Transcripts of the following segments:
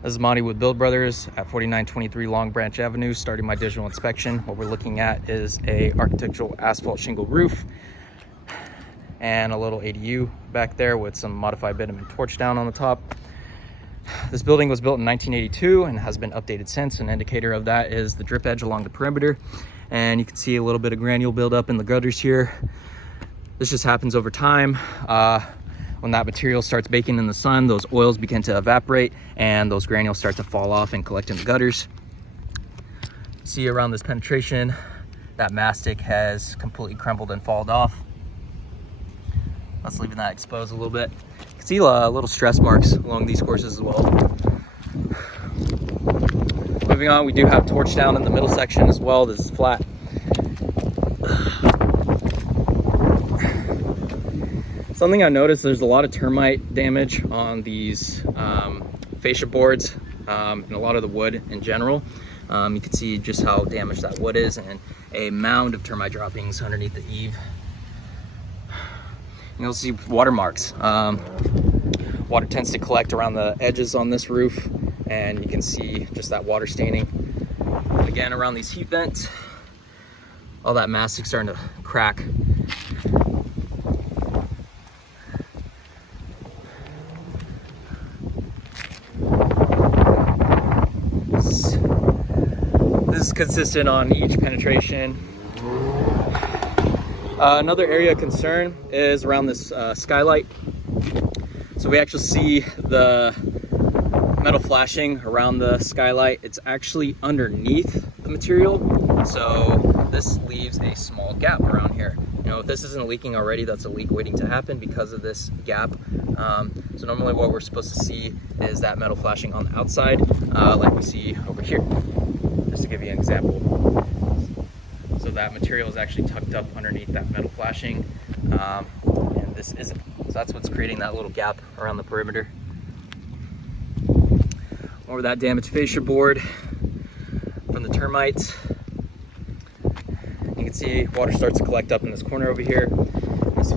This is Monty with Build Brothers at 4923 Long Branch Avenue, starting my digital inspection. What we're looking at is a architectural asphalt shingle roof and a little ADU back there with some modified bitumen torch down on the top. This building was built in 1982 and has been updated since. An indicator of that is the drip edge along the perimeter. And you can see a little bit of granule buildup in the gutters here. This just happens over time. When that material starts baking in the sun, those oils begin to evaporate and those granules start to fall off and collect in the gutters. See around this penetration, that mastic has completely crumbled and fallen off. That's leaving that exposed a little bit. You can see little stress marks along these courses as well. Moving on, we do have torch down in the middle section as well. This is flat. Something I noticed, there's a lot of termite damage on these fascia boards and a lot of the wood in general. You can see just how damaged that wood is and a mound of termite droppings underneath the eave. You'll see watermarks. Water tends to collect around the edges on this roof, and you can see just that water staining. Again, around these heat vents, all that mastic starting to crack. This is consistent on each penetration. Another area of concern is around this skylight. So we actually see the metal flashing around the skylight. It's actually underneath the material. So this leaves a small gap around here. You know, if this isn't leaking already, that's a leak waiting to happen because of this gap. So normally what we're supposed to see is that metal flashing on the outside, like we see over here. Just to give you an example. So that material is actually tucked up underneath that metal flashing, and this isn't. So that's what's creating that little gap around the perimeter. Over that damaged fascia board from the termites. You can see water starts to collect up in this corner over here. This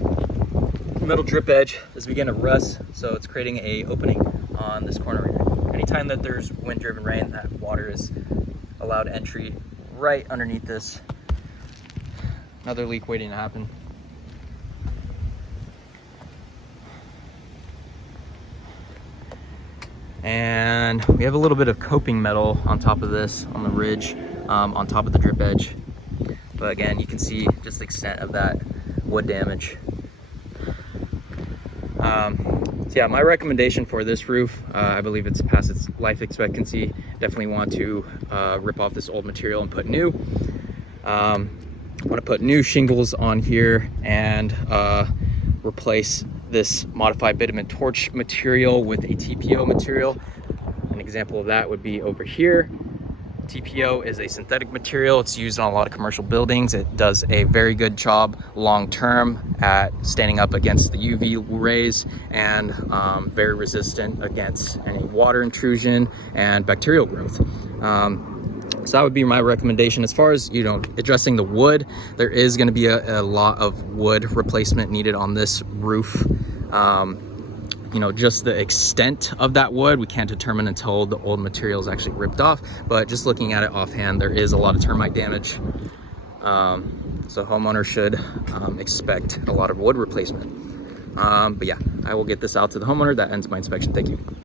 metal drip edge is beginning to rust, so it's creating a opening on this corner right here. Anytime that there's wind-driven rain, that water is allowed entry right underneath this. Another leak waiting to happen. And we have a little bit of coping metal on top of this, on the ridge, on top of the drip edge. But again, you can see just the extent of that wood damage. So yeah, my recommendation for this roof, I believe it's past its life expectancy. Definitely want to rip off this old material and put new. I want to put new shingles on here and replace this modified bitumen torch material with a TPO material. An example of that would be over here. TPO is a synthetic material. It's used on a lot of commercial buildings. It does a very good job long-term at standing up against the UV rays and very resistant against any water intrusion and bacterial growth. So that would be my recommendation. As far as, you know, addressing the wood, there is going to be a lot of wood replacement needed on this roof. You know, just the extent of that wood, we can't determine until the old material is actually ripped off. But just looking at it offhand, there is a lot of termite damage. So homeowners should expect a lot of wood replacement. But yeah, I will get this out to the homeowner. That ends my inspection. Thank you.